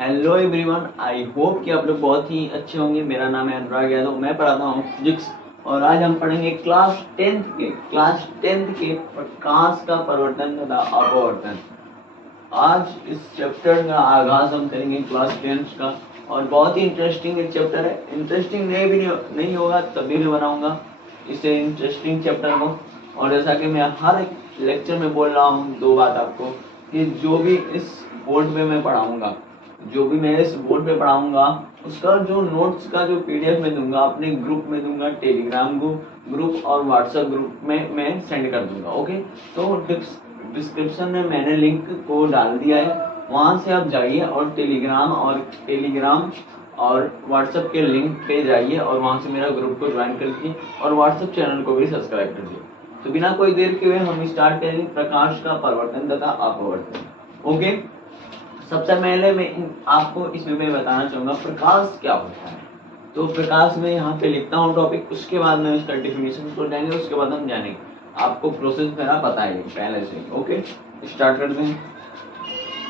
Hello everyone, I hope कि आप लोग बहुत ही अच्छे होंगे। मेरा नाम है अनुराग यादव, मैं पढ़ाता हूँ फिजिक्स और आज हम पढ़ेंगे क्लास टेंथ के प्रकाश का परिवर्तन तथा अपवर्तन। आज इस चैप्टर का आगाज हम करेंगे क्लास टेंथ का और बहुत ही इंटरेस्टिंग चैप्टर है। इंटरेस्टिंग नहीं होगा तब भी मैं बनाऊंगा इसे इंटरेस्टिंग चैप्टर को। और जैसा कि मैं हर लेक्चर में बोल रहा हूँ दो बात आपको कि जो भी इस बोर्ड पे मैं पढ़ाऊंगा, जो भी मैं इस बोर्ड पे पढ़ाऊंगा उसका जो नोट्स का जो पीडीएफ में दूंगा अपने ग्रुप में दूंगा, टेलीग्राम ग्रुप और व्हाट्सएप ग्रुप में मैं सेंड कर दूंगा। ओके, तो डिस्क्रिप्शन में मैंने लिंक को डाल दिया है, वहां से आप जाइए और टेलीग्राम और व्हाट्सएप के लिंक पे जाइए और वहां से मेरा ग्रुप को ज्वाइन कर लीजिए और व्हाट्सएप चैनल को भी सब्सक्राइब कर लीजिए। तो बिना कोई देर के हुए हम स्टार्ट करेंगे प्रकाश का परिवर्तन तथा अपवर्तन। ओके, सबसे पहले मैं आपको इसमें मैं बताना चाहूंगा प्रकाश क्या होता है। तो प्रकाश में यहाँ पे लिखता हूँ टॉपिक, उसके बाद में इसका डेफिनेशन को जाएंगे, उसके बाद हम जानेंगे। आपको प्रोसेस मेरा पता है पहले से। ओके, स्टार्ट करते हैं।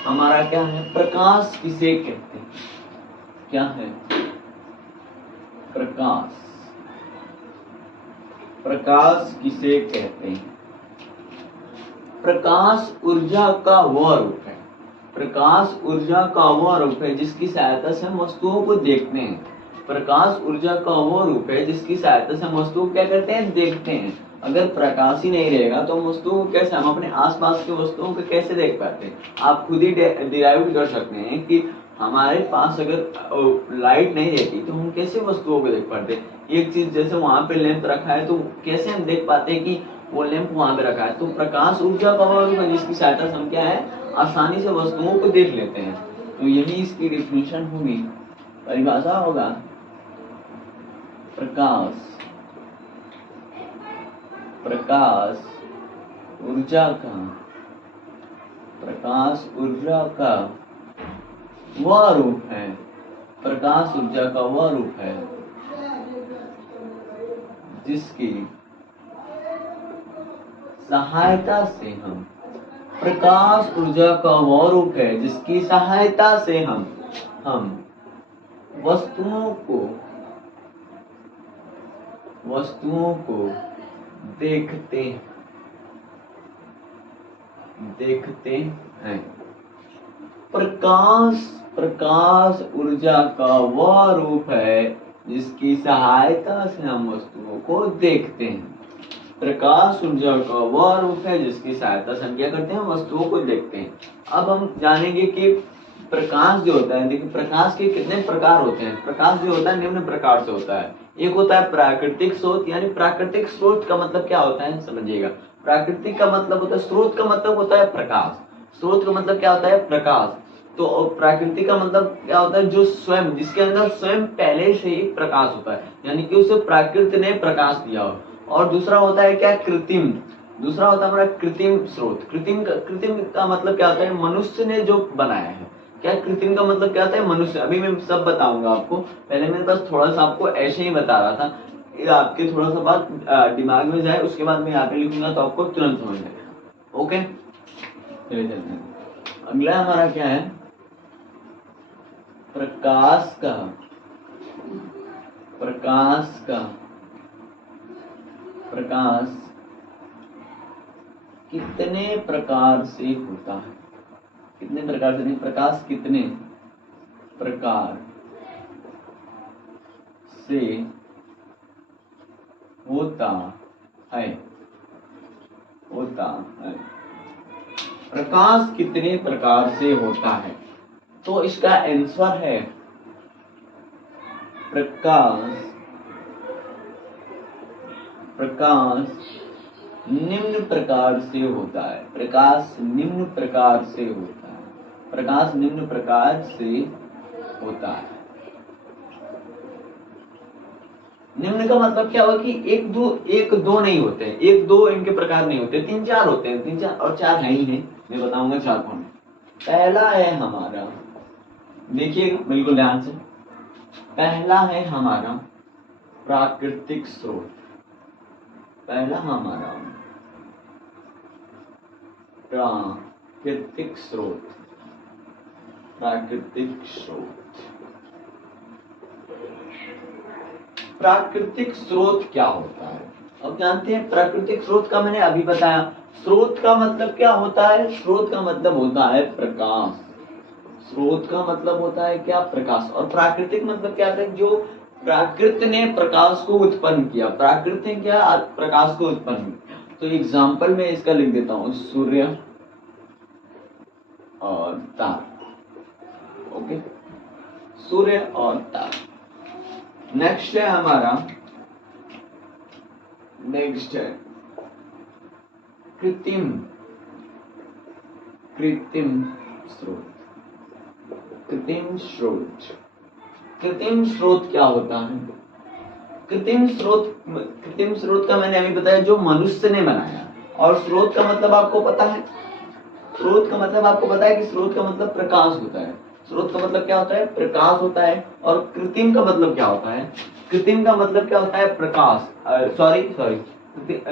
हमारा क्या है, प्रकाश किसे कहते हैं? क्या है प्रकाश? प्रकाश किसे कहते हैं? प्रकाश ऊर्जा का वह रूप है। प्रकाश ऊर्जा का वह रूप है जिसकी सहायता से हम वस्तुओं को देखते हैं। प्रकाश ऊर्जा का वह रूप है जिसकी सहायता से हम वस्तुओं को क्या करते हैं, देखते हैं। अगर प्रकाश ही नहीं रहेगा तो हम वस्तुओं को कैसे, हम अपने आसपास की वस्तुओं को कैसे देख पाते हैं? आप खुद ही डिराइव कर सकते हैं कि हमारे पास अगर लाइट नहीं रहती तो हम कैसे वस्तुओं को देख पाते? एक चीज जैसे वहां पे लैंप रखा है तो कैसे हम देख पाते हैं कि वो लैंप वहां पे रखा है? तो प्रकाश ऊर्जा का वह रूप है जिसकी सहायता से हम क्या है, आसानी से वस्तुओं को देख लेते हैं। तो यही इसकी डिफिनेशन होगी, परिभाषा होगा। प्रकाश ऊर्जा का, प्रकाश ऊर्जा का वह रूप है, प्रकाश ऊर्जा का वह रूप है जिसकी सहायता से हम, प्रकाश ऊर्जा का वह रूप है जिसकी सहायता से हम वस्तुओं को देखते हैं। प्रकाश ऊर्जा का वह रूप है जिसकी सहायता से हम वस्तुओं को देखते हैं। प्रकाश ऊर्जा का वह रूप है जिसकी सहायता से हम क्या करते हैं, वस्तुओं को देखते हैं। अब हम जानेंगे कि प्रकाश जो होता है, देखिए प्रकाश के कितने प्रकार होते हैं। प्रकाश जो होता है निम्न प्रकार से होता है। एक होता है प्राकृतिक स्रोत, यानी प्राकृतिक स्रोत का मतलब क्या होता है समझिएगा। प्राकृतिक का मतलब होता है, स्रोत का मतलब होता है प्रकाश, स्रोत का मतलब क्या होता है, प्रकाश। तो प्राकृतिक का मतलब क्या होता है, जो स्वयं, जिसके अंदर स्वयं पहले से ही प्रकाश होता है, यानी कि उसे प्रकृति ने प्रकाश दिया हो। और दूसरा होता है क्या, कृत्रिम। दूसरा होता है हमारा कृत्रिम स्रोत। कृत्रिम का मतलब क्या होता है, मनुष्य ने जो बनाया है। क्या कृत्रिम का मतलब क्या होता है, मनुष्य। अभी मैं सब बताऊंगा आपको, पहले मैं बस थोड़ा सा आपको ऐसे ही बता रहा था, ये आपके थोड़ा सा बात दिमाग में जाए, उसके बाद मैं यहाँ पे लिखूंगा तो आपको तुरंत समझ में आएगा। ओके, चलिए चलते हैं। अगला हमारा क्या है, प्रकाश कितने प्रकार से होता है? कितने प्रकार से नहीं, प्रकाश कितने प्रकार से होता है। प्रकाश कितने प्रकार से होता है? तो इसका आंसर है प्रकाश निम्न प्रकार से होता है। प्रकाश निम्न प्रकार से होता है। प्रकाश निम्न प्रकार से होता है। निम्न का मतलब क्या हुआ कि एक दो नहीं होते हैं, एक दो इनके प्रकार नहीं होते, तीन चार होते हैं। तीन चार और चार है ही नहीं, मैं बताऊंगा चार कौन। पहला है हमारा, देखिए बिल्कुल ध्यान से, पहला है हमारा प्राकृतिक स्रोत। पहला हमारा प्राकृतिक स्रोत। प्राकृतिक स्रोत। प्राकृतिक स्रोत क्या होता है? अब जानते हैं प्राकृतिक स्रोत का मैंने अभी बताया। स्रोत का मतलब क्या होता है? स्रोत का मतलब होता है प्रकाश। स्रोत का मतलब होता है क्या? प्रकाश। और प्राकृतिक मतलब क्या है? जो प्राकृत ने प्रकाश को उत्पन्न किया। प्राकृत ने क्या? प्रकाश को उत्पन्न किया। तो एग्जाम्पल में इसका लिख देता हूं, सूर्य और तारा। ओके, सूर्य और तारा। नेक्स्ट है हमारा, नेक्स्ट है कृत्रिम स्रोत। कृत्रिम स्रोत। कृत्रिम स्रोत क्या होता है? कृत्रिम स्रोत का मैंने अभी बताया, जो मनुष्य ने बनाया। और स्रोत का मतलब आपको पता है, स्रोत का मतलब आपको पता है कि स्रोत का मतलब प्रकाश होता है। स्रोत का मतलब क्या होता है? प्रकाश होता है। और कृत्रिम का मतलब क्या होता है? कृत्रिम का मतलब क्या होता है? प्रकाश। सॉरी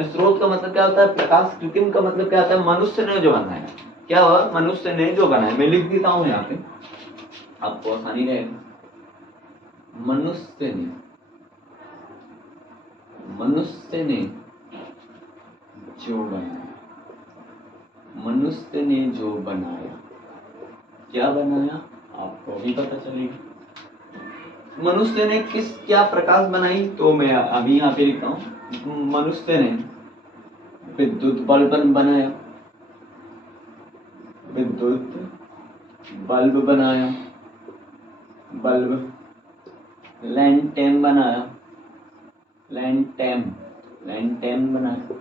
स्रोत का मतलब क्या होता है? प्रकाश। कृत्रिम का मतलब क्या होता है? मनुष्य ने जो बनाया। क्या हुआ? मनुष्य ने जो बनाया। मैं लिख देता हूं यहाँ पे, आपको आसानी रहेगा। मनुष्य ने जो बनाया। मनुष्य ने जो बनाया, क्या बनाया आपको भी पता चलेगा। मनुष्य ने क्या प्रकाश बनाई? तो मैं अभी यहाँ पे लिखता हूँ, मनुष्य ने विद्युत बल्ब बनाया। विद्युत बल्ब बनाया। बल्ब। लैंटेन बनाया। लैंटेन बनाया।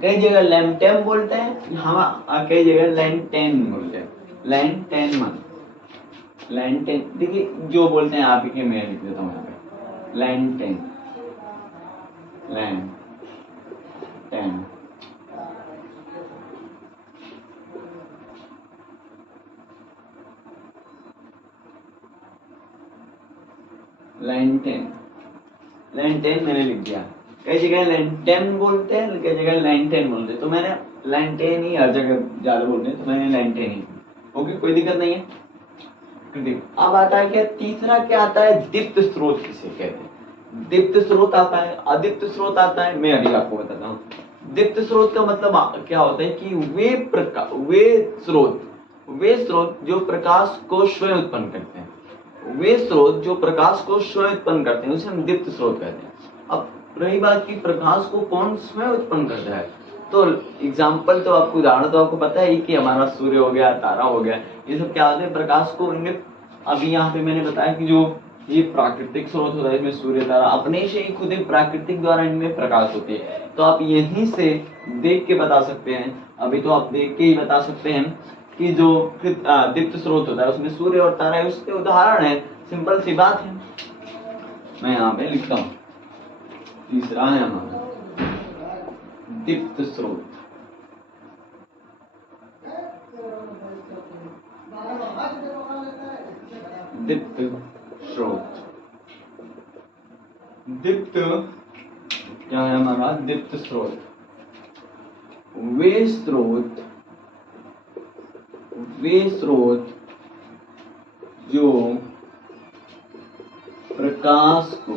कई जगह लैंटेन बोलते हैं, हम कई जगह लैंटेन बोलते हैं। लैंटेन देखिए, जो बोलते हैं आप ही, मैं लिख देता हूँ यहाँ पे, लैंटेन। लैंटेन मैंने लिख दिया। कई जगह लैंटेन बोलते हैं, कई जगह लैंटेन बोलते हैं। तो मैंने लैंटेन ही हर जगह ज्यादा बोलते हैं, तो मैंने लैंटेन ही। ओके, कोई दिक्कत नहीं है। अब आता है क्या? तीसरा क्या आता है? दीप्त स्रोत किसे कहते हैं? दीप्त स्रोत आता है, अदीप्त स्रोत आता है। मैं अभी आपको बताता हूँ। दीप्त स्रोत का मतलब क्या होता है कि वे स्रोत जो प्रकाश को स्वयं उत्पन्न करते हैं। वे स्रोत जो प्रकाश को स्वयं उत्पन्न करते हैं, उसे हम दीप्त स्रोत कहते हैं। अब रही बात की प्रकाश को कौन स्वयं उत्पन्न करता है, तो एग्जाम्पल तो आपको, उदाहरण तो आपको पता है कि हमारा सूर्य हो गया, तारा हो गया, ये सब क्या होते हैं? प्रकाश को इनमें, अभी यहाँ पे मैंने बताया कि जो ये प्राकृतिक स्रोत होता है, इसमें सूर्य तारा अपने से ही खुद एक प्राकृतिक द्वारा इनमें प्रकाश होती है। तो आप यहीं से देख के बता सकते हैं, अभी तो आप देख के ही बता सकते हैं कि जो दीप्त स्रोत होता है उसमें सूर्य और तारा है, उसके उदाहरण है। सिंपल सी बात है। मैं यहाँ पे लिखता हूँ, तीसरा है हमारा दीप्त स्रोत। दीप्त स्रोत। दीप्त क्या है हमारा? दीप्त स्रोत वे स्रोत जो प्रकाश को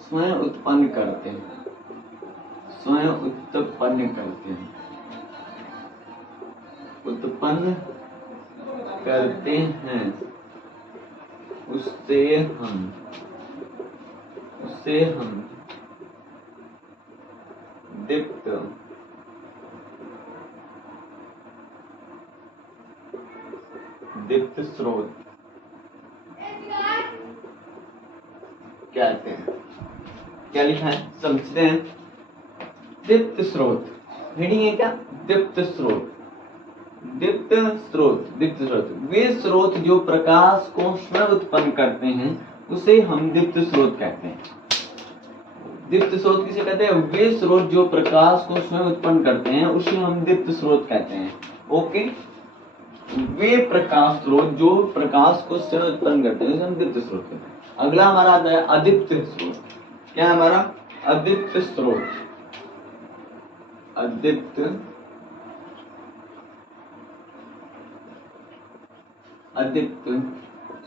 स्वयं उत्पन्न करते हैं। उत्पन्न करते हैं। उससे हम दीप्त स्रोत कहते हैं। क्या लिखा है? समझते हैं। दीप्त स्रोत रीडिंग है क्या? दीप्त स्रोत वे स्रोत जो प्रकाश को स्वयं उत्पन्न करते हैं, उसे हम दीप्त स्रोत कहते हैं। दीप्त स्रोत किसे कहते हैं? वे स्रोत जो प्रकाश को स्वयं उत्पन्न करते हैं, उसे हम दीप्त स्रोत कहते हैं। ओके, वे प्रकाश स्रोत जो प्रकाश को स्वयं उत्पन्न करते हैं, उसे हम दीप्त स्रोत कहते हैं। अगला हमारा आता है अदीप्त स्रोत। क्या है हमारा? अदीप्त स्रोत। अदीप्त अदीप्त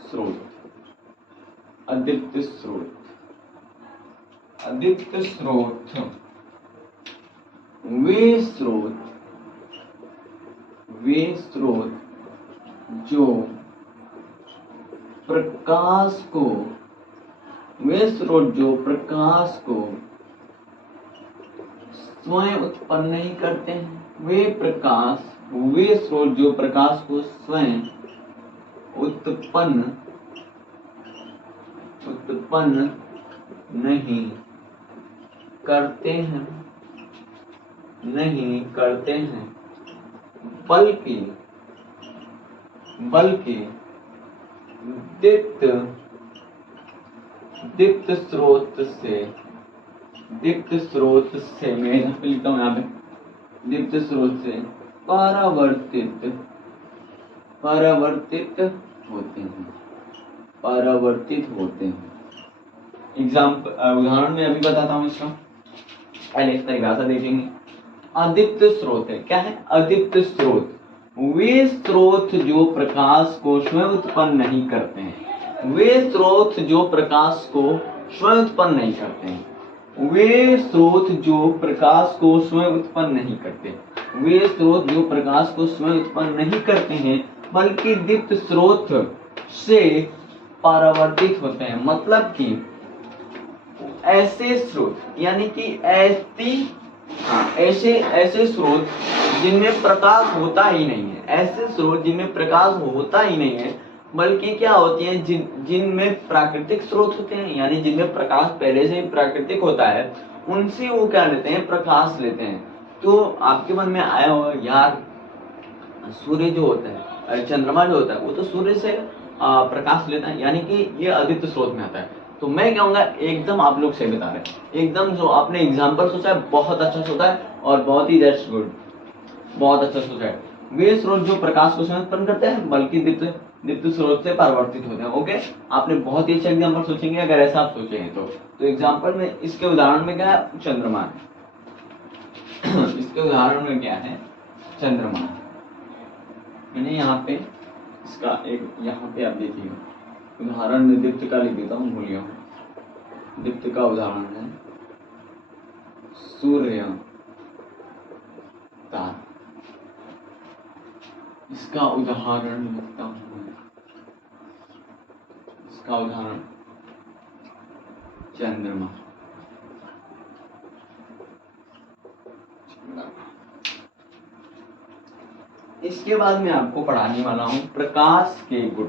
स्रोत, अदीप्त स्रोत, अदीप्त स्रोत वे स्रोत जो प्रकाश को, वे स्रोत जो प्रकाश को स्वयं उत्पन्न नहीं करते हैं। वे स्रोत जो प्रकाश को स्वयं उत्पन्न नहीं करते हैं, बल्कि दीप्त स्रोत से मैं एग्जाम्पल लिखता हूँ यहाँ पे, दीप्त स्रोत से परावर्तित होते हैं। एग्जाम्पल उदाहरण में अभी बताता हूँ इसका, पहले इस परिभाषा देखेंगे। अदीप्त स्रोत है, क्या है? अदीप्त स्रोत वे स्रोत जो प्रकाश को स्वयं उत्पन्न नहीं करते हैं। वे स्रोत जो प्रकाश को स्वयं उत्पन्न नहीं करते हैं। वे स्रोत जो प्रकाश को स्वयं उत्पन्न नहीं करते, वे स्रोत जो प्रकाश को स्वयं उत्पन्न नहीं करते हैं, बल्कि दीप्त स्रोत से परावर्तित होते हैं। मतलब कि ऐसे स्रोत, यानी कि ऐसे स्रोत जिनमें प्रकाश होता ही नहीं है, ऐसे स्रोत जिनमें प्रकाश होता ही नहीं है, बल्कि क्या होती है, जिनमें प्राकृतिक स्रोत होते हैं, यानी जिनमें प्रकाश पहले से ही प्राकृतिक होता है, उनसे वो क्या लेते हैं? प्रकाश लेते हैं। तो आपके मन में आया होगा, यार सूर्य जो होता है, चंद्रमा जो होता है, वो तो सूर्य से प्रकाश लेता है, यानी कि ये अदीप्त स्रोत में आता है। तो मैं कहूँगा एकदम आप लोग सही बता रहे हैं, एकदम जो आपने एग्जाम्पल सोचा है बहुत अच्छा सोचा है, और बहुत ही दैट्स गुड, बहुत अच्छा सोचा है। वे स्रोत जो प्रकाश को स्वयं उत्पन्न करते हैं, बल्कि दीप्त स्रोत से परावर्तित होते हैं। ओके, आपने बहुत ही अच्छा एग्जाम्पल सोचेंगे अगर ऐसा आप सोचेंगे तो एग्जाम्पल में, इसके उदाहरण में क्या है? चंद्रमा है। इसके उदाहरण में क्या है? चंद्रमा। मैंने यहाँ पे इसका एक, यहाँ पे आप देखिए उदाहरण में दीप्त का लिख देता हूँ, भूल गया हूँ। दीप्त का उदाहरण है सूर्य, तारा। इसका उदाहरण लिखता हूँ, इसका उदाहरण चंद्रमा। इसके बाद मैं आपको पढ़ाने वाला हूँ प्रकाश के गुण।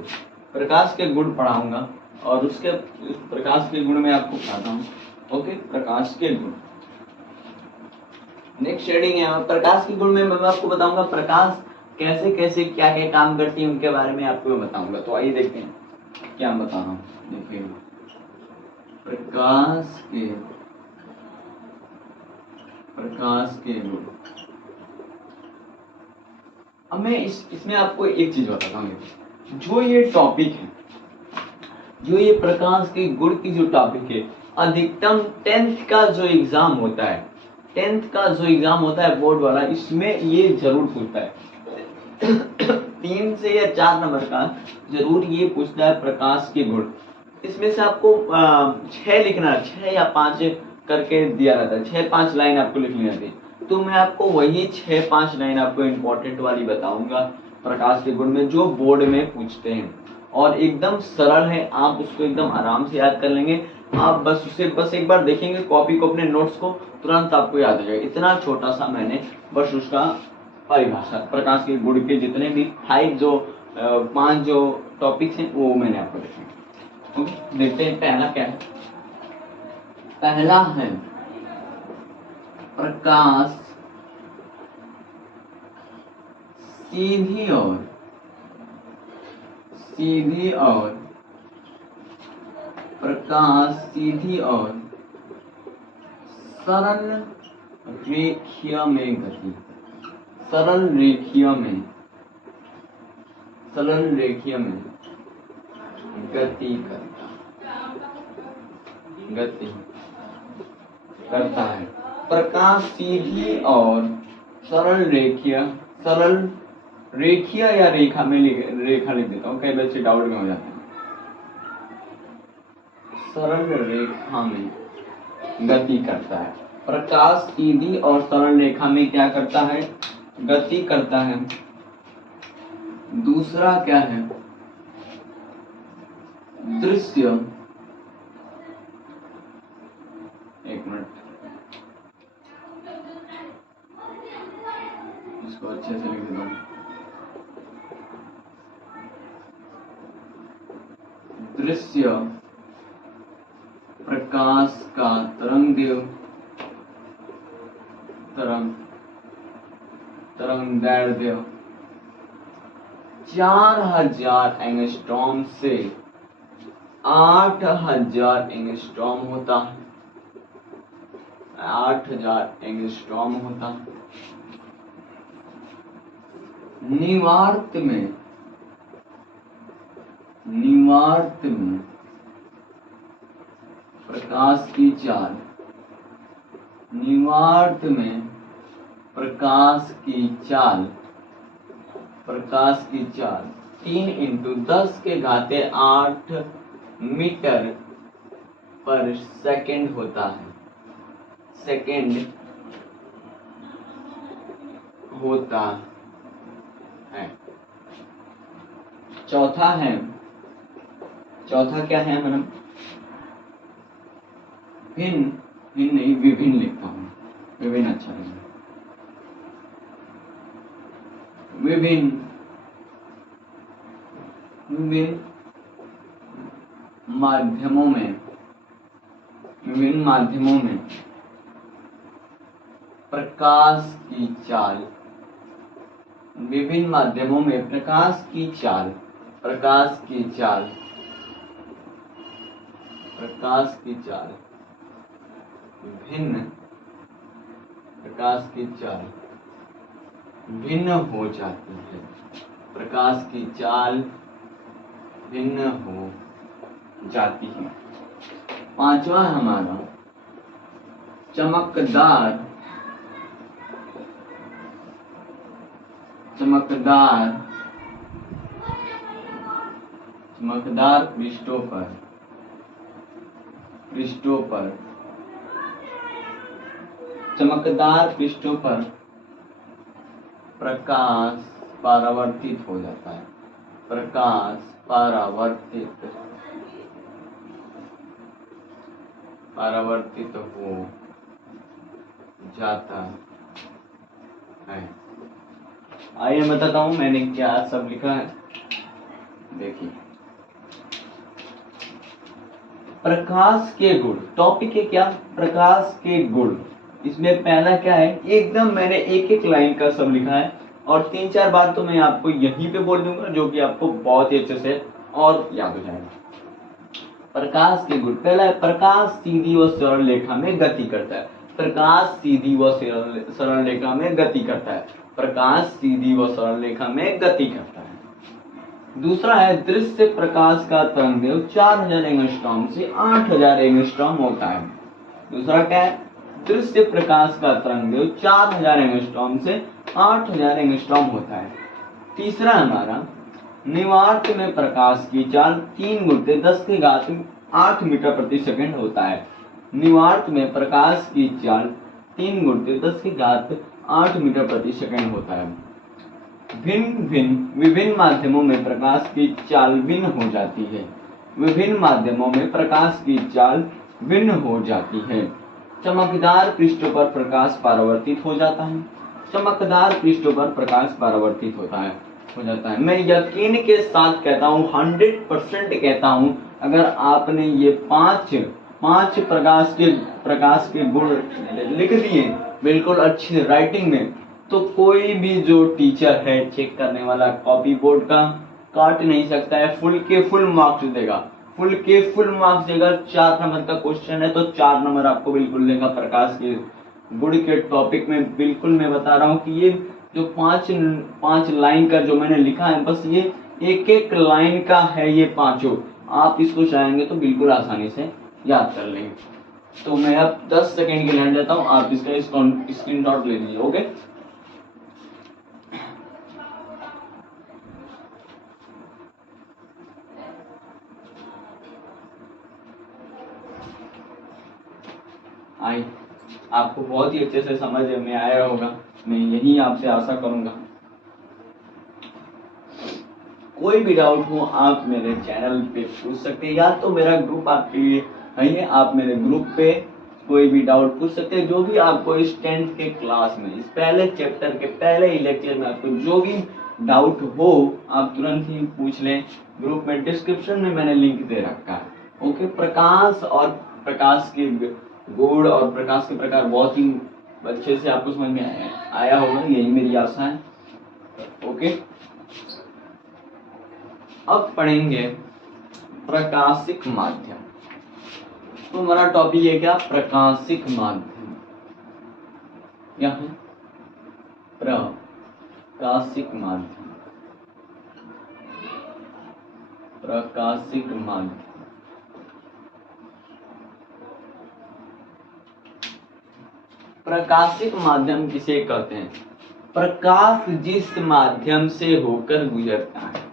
प्रकाश के गुण पढ़ाऊंगा, और उसके प्रकाश के गुण में आपको पढ़ाता हूँ। ओके, प्रकाश के गुण नेक्स्ट शेडिंग है। प्रकाश के गुण में मैं आपको बताऊंगा प्रकाश कैसे कैसे क्या क्या काम करती है, उनके बारे में आपको मैं बताऊंगा। तो आइए देखते हैं क्या मैं बता रहा हूँ। देखिए प्रकाश के गुण। अब मैं इसमें आपको एक चीज बताता हूँ, जो ये टॉपिक है, जो ये प्रकाश के गुण की जो टॉपिक है, अधिकतम 10th का जो एग्जाम होता है, 10th का जो एग्जाम होता है बोर्ड वाला, इसमें ये जरूर पूछता है। 3 से या 4 नंबर का जरूर ये पूछता है प्रकाश के गुण। इसमें से आपको 6 लिखना, 6 या 5 करके दिया रहता है, 6-5 लाइन आपको लिखनी रहती है। तो मैं आपको वही 6-5 लाइन आपको इम्पोर्टेंट वाली बताऊंगा प्रकाश के गुण में, जो बोर्ड में पूछते हैं, और एकदम सरल है, आप उसको एकदम आराम से याद कर लेंगे। आप बस उसे एक बार देखेंगे कॉपी को, अपने नोट्स को, तुरंत आपको याद हो जाएगा। इतना छोटा सा मैंने बस उसका परिभाषा, प्रकाश के गुण के जितने भी 5 जो टॉपिक्स हैं वो मैंने आपको देखे। ओके, देखते हैं पहला क्या है। पहला है प्रकाश सीधी और प्रकाश सीधी और सरल रेखीय में गति, सरल रेखीय में गति करता है। प्रकाश सीधी और सरल रेखीय या रेखा लिख देता हूँ, कई बच्चे डाउट में हो जाते हैं। सरल रेखा में गति करता है। प्रकाश सीधी और सरल रेखा में क्या करता है? गति करता है। दूसरा क्या है? दृश्य, एक मिनट इसको अच्छे से लिख देता हूं। दृश्य प्रकाश का तरंगदैर्ध्य 4000 एंगस्ट्रॉम से 8000 एंगस्ट्रॉम होता है। 8000 एंगस्ट्रॉम होता है। निवार्त में प्रकाश की चाल, निवार्त में प्रकाश की चाल 3 × 10⁸ मीटर पर सेकंड होता है। चौथा क्या है मैडम? भिन्न नहीं, विभिन्न लिखता हूँ, विभिन्न अच्छा लगेगा। विभिन्न माध्यमों में प्रकाश की चाल, विभिन्न माध्यमों में प्रकाश की चाल भिन्न हो जाती है। प्रकाश की चाल भिन्न हो जाती है। पांचवा हमारा चमकदार पृष्ठों पर प्रकाश परावर्तित हो जाता है। परावर्तित हो जाता है। आइए बताता हूं मैंने क्या सब लिखा है। देखिए, प्रकाश के गुण, टॉपिक है क्या? प्रकाश के गुण। इसमें पहला क्या है? एकदम मैंने एक लाइन का सब लिखा है और 3-4 बार तो मैं आपको यहीं पे बोल दूंगा, जो कि आपको बहुत ही अच्छे से और याद हो जाएगा। प्रकाश के गुण, पहला है प्रकाश सीधी व सरल रेखा में गति करता है। प्रकाश सीधी व सरल रेखा में गति करता है। प्रकाश सीधी व सरल रेखा में गति करता है। दूसरा है दृश्य प्रकाश का तरंगदैर्घ्य 4000 एंगस्ट्रॉम से 8000 एंगस्ट्रॉम होता है। दूसरा क्या है? दृश्य प्रकाश का तरंगदैर्घ्य 4000 एंगस्ट्रॉम से 8000 एंगस्ट्रॉम होता है। तीसरा हमारा निवार्त में प्रकाश की चाल 3 × 10⁸ मीटर प्रति सेकंड होता है। निवार्त में प्रकाश की चाल 3 × 10⁸ मीटर प्रति सेकंड होता है। विभिन्न माध्यमों में प्रकाश की चाल भिन्न हो जाती है। विभिन्न माध्यमों में प्रकाश की चाल भिन्न हो जाती है। चमकदार पृष्ठों पर प्रकाश परावर्तित हो जाता है। चमकदार पृष्ठों पर प्रकाश परावर्तित हो जाता है। मैं यकीन के साथ कहता हूँ, 100% कहता हूँ, अगर आपने ये पांच प्रकाश के गुण लिख दिए बिल्कुल अच्छी राइटिंग में, तो कोई भी जो टीचर है चेक करने वाला कॉपी बोर्ड का काट नहीं सकता है। फुल के फुल मार्क्स देगा। 4 नंबर का क्वेश्चन है तो 4 नंबर आपको बिल्कुल देगा। प्रकाश के गुण के टॉपिक में बिल्कुल मैं बता रहा हूँ कि ये जो 5 लाइन का जो मैंने लिखा है, बस ये एक लाइन का है ये पांचों। आप इसको चाहेंगे तो बिल्कुल आसानी से याद कर लेंगे। तो मैं अब 10 सेकेंड के लिए हट जाता हूँ, आप इसका स्क्रीनशॉट ले लीजिए। ओके, आई आपको बहुत ही अच्छे से समझ में आया होगा, मैं यही आपसे आशा करूंगा। कोई भी डाउट हो आप मेरे चैनल पे पूछ सकते हैं, या तो मेरा ग्रुप आपके लिए है, आप मेरे ग्रुप पे कोई भी डाउट पूछ सकते हैं। जो भी आपको इस 10th के क्लास में, इस पहले चैप्टर के पहले ही लेक्चर में आपको जो भी डाउट हो आप तुरंत ही पूछ लें। ग्रुप में डिस्क्रिप्शन में मैंने लिंक दे रखा है। ओके, प्रकाश और प्रकाश के गुण और प्रकाश के प्रकार बहुत ही अच्छे से आपको समझ में आया होगा, यही मेरी आशा है। ओके, अब पढ़ेंगे प्रकाशिक माध्यम। तो हमारा टॉपिक है क्या, प्रकाशिक माध्यम। क्या है, प्रकाशिक माध्यम। प्रकाशिक माध्यम, प्रकाशिक माध्यम किसे कहते हैं? प्रकाश जिस माध्यम से होकर गुजरता है,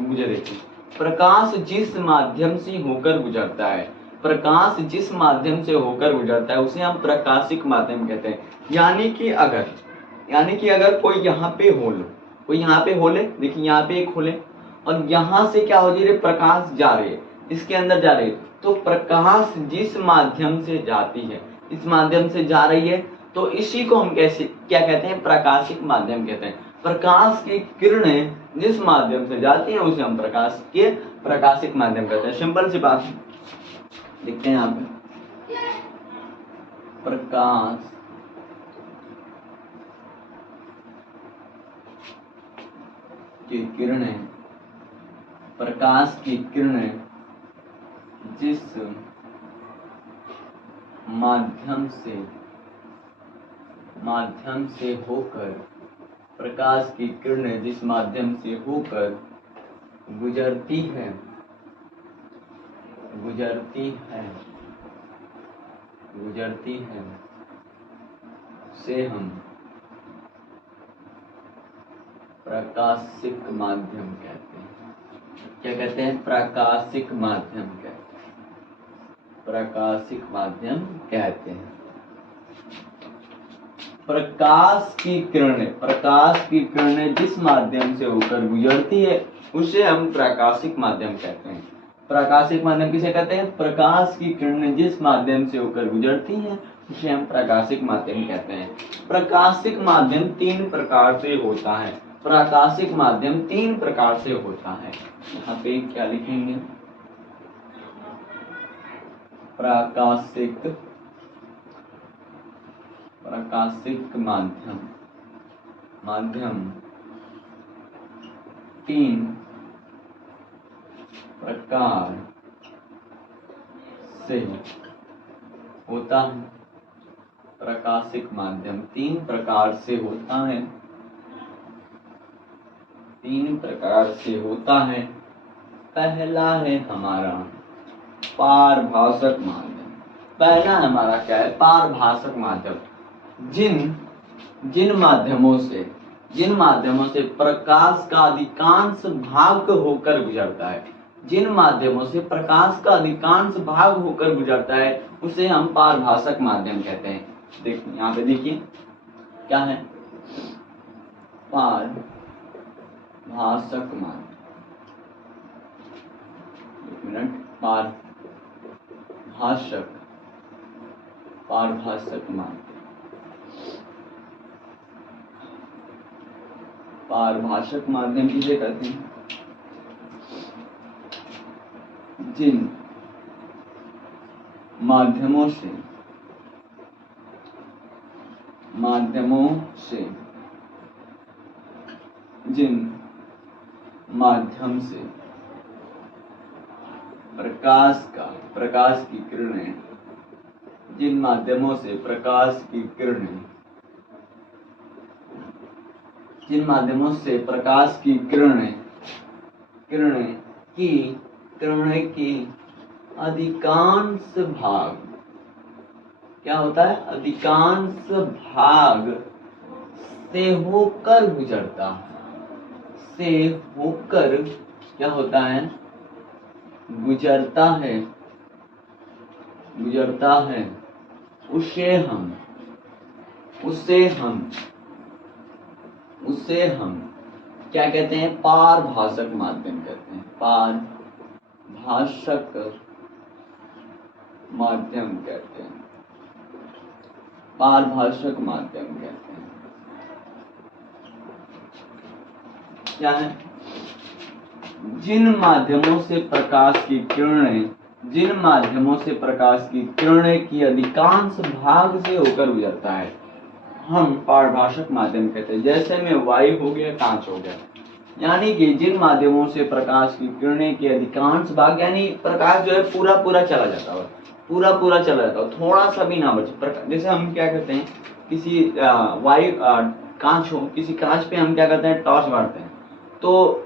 मुझे देखिए, प्रकाश जिस माध्यम से होकर गुजरता है, प्रकाश जिस माध्यम से होकर गुजरता है उसे हम प्रकाशिक माध्यम कहते हैं। यानी कि अगर कोई यहाँ पे होल है, देखिए यहाँ पे एक होल है और यहाँ से क्या हो रही है, प्रकाश जा रही है, इसके अंदर जा रही है। तो प्रकाश जिस माध्यम से जाती है, इस माध्यम से जा रही है, तो इसी को हम क्या कहते हैं, प्रकाशिक माध्यम कहते हैं। प्रकाश की किरणें जिस माध्यम से जाती हैं उसे हम प्रकाशिक माध्यम कहते हैं। सिंपल सी बात है, देखते हैं यहाँ पे, प्रकाश की किरणें, प्रकाश की किरणें जिस माध्यम से होकर, प्रकाश की किरणें जिस माध्यम से होकर गुजरती है से हम प्रकाशिक माध्यम कहते हैं। क्या कहते हैं, प्रकाशिक माध्यम कहते हैं। प्रकाश की किरणें जिस माध्यम से होकर गुजरती है उसे हम प्रकाशिक माध्यम कहते हैं। प्रकाशिक माध्यम किसे कहते हैं, प्रकाश की किरणें जिस माध्यम से होकर गुजरती हैं उसे हम प्रकाशिक माध्यम कहते हैं। प्रकाशिक माध्यम 3 प्रकार से होता है। प्रकाशिक माध्यम 3 प्रकार से होता है। यहाँ पे क्या लिखेंगे, प्रकाशिक माध्यम 3 प्रकार से होता है। प्रकाशिक माध्यम 3 प्रकार से होता है। 3 प्रकार से होता है। पहला है हमारा पारभाषक माध्यम। पहला हमारा क्या है, पारभाषक माध्यम। जिन माध्यमों से प्रकाश का अधिकांश भाग होकर गुजरता है, जिन माध्यमों से प्रकाश का अधिकांश भाग होकर गुजरता है उसे हम पारभाषक माध्यम कहते हैं। देखिए यहाँ पे देखिए क्या है, पारभाषक माध्यम। एक मिनट, पारभाषक माध्यम। पारभाषक माध्यम किसे कहते हैं, जिन माध्यमों से जिन माध्यम से प्रकाश की किरणें, जिन माध्यमों से प्रकाश की किरणें की अधिकांश भाग क्या होता है? अधिकांश भाग से होकर गुजरता है। से होकर क्या होता है? गुजरता है। गुजरता है। उसे हम क्या कहते हैं? पारभाषक माध्यम कहते हैं। पारभाषक माध्यम कहते हैं। पारभाषक माध्यम कहते हैं। क्या है? जिन माध्यमों से प्रकाश की किरणें की अधिकांश भाग से होकर गुजरता है, हम पारभाषक माध्यम कहते हैं। जैसे में वायु हो गया, कांच हो गया। यानी कि जिन माध्यमों से प्रकाश की किरणें के अधिकांश भाग, यानी प्रकाश जो है पूरा चला जाता है, पूरा चला जाता है, थोड़ा सा भी ना बचे। जैसे हम क्या करते हैं, किसी कांच हो, किसी कांच पे हम क्या करते हैं? टॉर्च मारते हैं, तो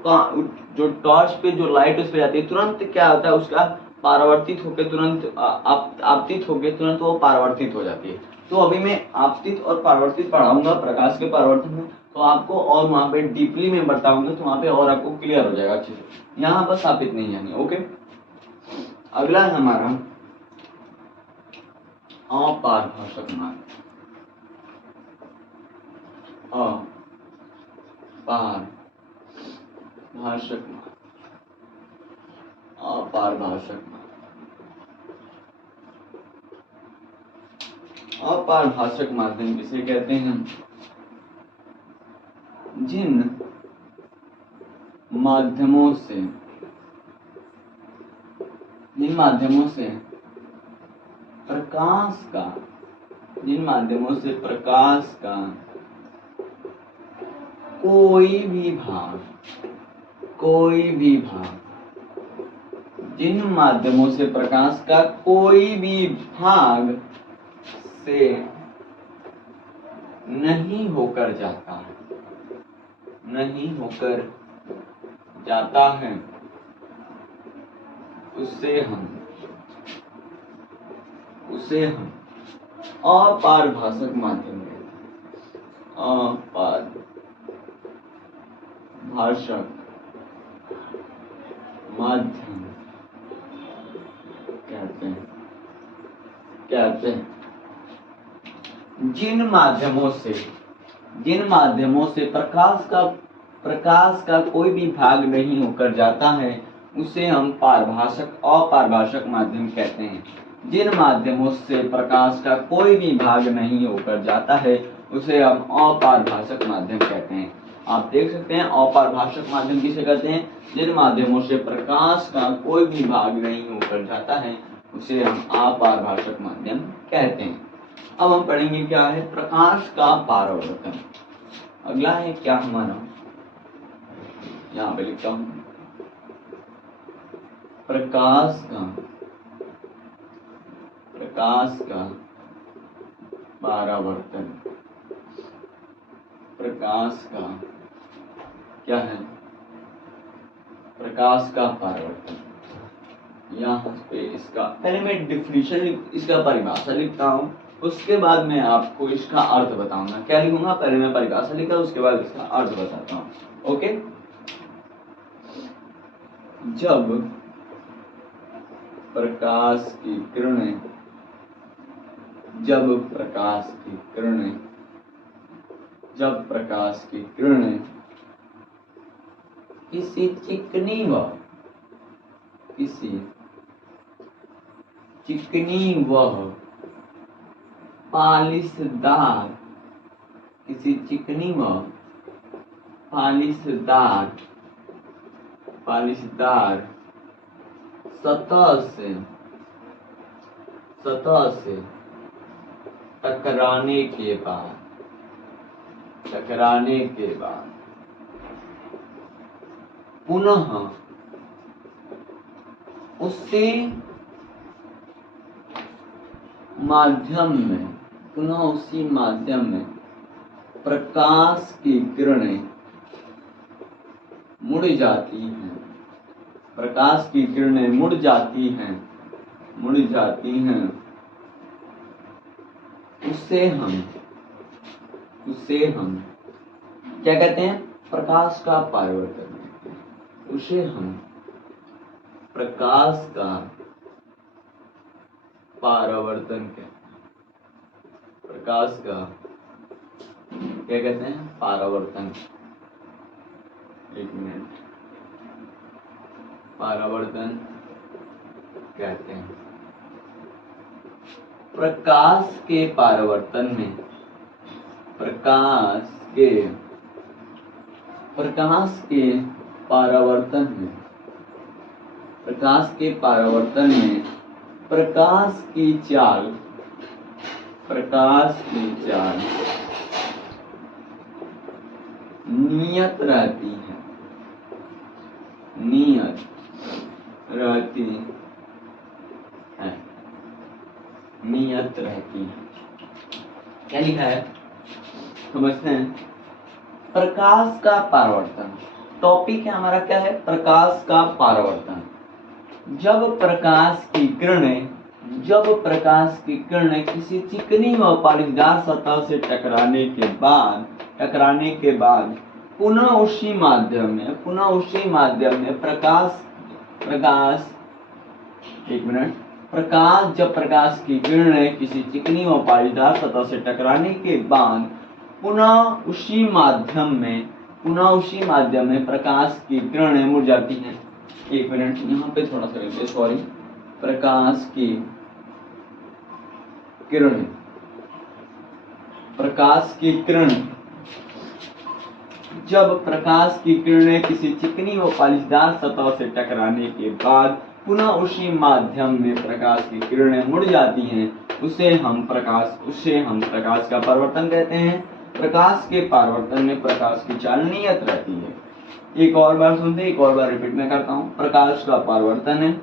जो टॉर्च पे जो लाइट उस पे जाती है, तुरंत क्या होता है? उसका परावर्तित होकर तुरंत आपतित होकर तुरंत वो परावर्तित हो जाती है। तो अभी मैं आपतित और परावर्तित पढ़ाऊंगा प्रकाश के परावर्तन में, तो आपको और वहां पे डीपली में बताऊंगा, तो वहां पे और आपको क्लियर हो जाएगा अच्छे से। यहाँ पर स्थापित नहीं है। ओके, अगला है हमारा अपारभाषक माध्यम। अपारभाषक अपारभाषक माध्यम किसे कहते हैं? जिन माध्यमों से प्रकाश का कोई भी भाग जिन माध्यमों से प्रकाश का कोई भी भाग से नहीं होकर जाता है, उसे हम अपारभाषक माध्यम कहते हैं। अपारभाषक माध्यम कहते हैं। जिन माध्यमों से प्रकाश का कोई भी भाग नहीं होकर जाता है, उसे हम अपारभाषक माध्यम कहते हैं। जिन माध्यमों से प्रकाश का कोई भी भाग नहीं होकर जाता है, उसे हम अपारभाषक माध्यम कहते हैं। आप देख सकते हैं अपारभाषक माध्यम किसे कहते हैं? जिन माध्यमों से प्रकाश का कोई भी भाग नहीं होकर जाता है, उसे हम अपारभाषक माध्यम कहते हैं। अब हम पढ़ेंगे क्या है? प्रकाश का परावर्तन। अगला है क्या हमारा? यहाँ पे लिखता हूं, प्रकाश का परावर्तन। प्रकाश का क्या है? प्रकाश का परावर्तन। यहाँ पे इसका पहले मैं डिफिनीशन इसका परिभाषा लिखता हूँ, उसके बाद मैं आपको इसका अर्थ बताऊंगा। क्या लिखूंगा? पहले मैं परिभाषा लिखा, उसके बाद इसका अर्थ बताता हूँ। ओके, जब प्रकाश की किरणें किसी चिकनी व पालिशदार सतह से टकराने के बाद पुनः उसी माध्यम में प्रकाश की किरणें मुड़ जाती हैं। मुड़ जाती हैं उसे हम क्या कहते हैं? प्रकाश का परावर्तन। उसे हम प्रकाश का परावर्तन कहते हैं। प्रकाश का क्या कहते हैं? परावर्तन। एक मिनट, परावर्तन कहते हैं। प्रकाश के परावर्तन में प्रकाश के परावर्तन में प्रकाश की चाल नियत रहती है। क्या लिखा है समझते हैं? प्रकाश का परावर्तन। टॉपिक है हमारा क्या है? प्रकाश का परावर्तन। जब प्रकाश की किरणें किसी चिकनी व पालीदार सतह से टकराने के बाद पुनः उसी माध्यम में जब प्रकाश की किरणें किसी चिकनी व पालीदार सतह से टकराने के बाद पुनः उसी माध्यम में प्रकाश की किरणें मुड़ जाती हैं। एक मिनट, यहाँ पे थोड़ा सा लिखिए, सॉरी। प्रकाश की किरण जब प्रकाश की किरणें किसी चिकनी व पालीदार सतह से टकराने के बाद पुनः उसी माध्यम में प्रकाश की किरणें मुड़ जाती हैं, उसे हम प्रकाश का परावर्तन कहते हैं। प्रकाश के परावर्तन में प्रकाश की चाल नियत रहती है। एक और बार सुनते, एक और बार रिपीट में करता हूँ। प्रकाश का परावर्तन है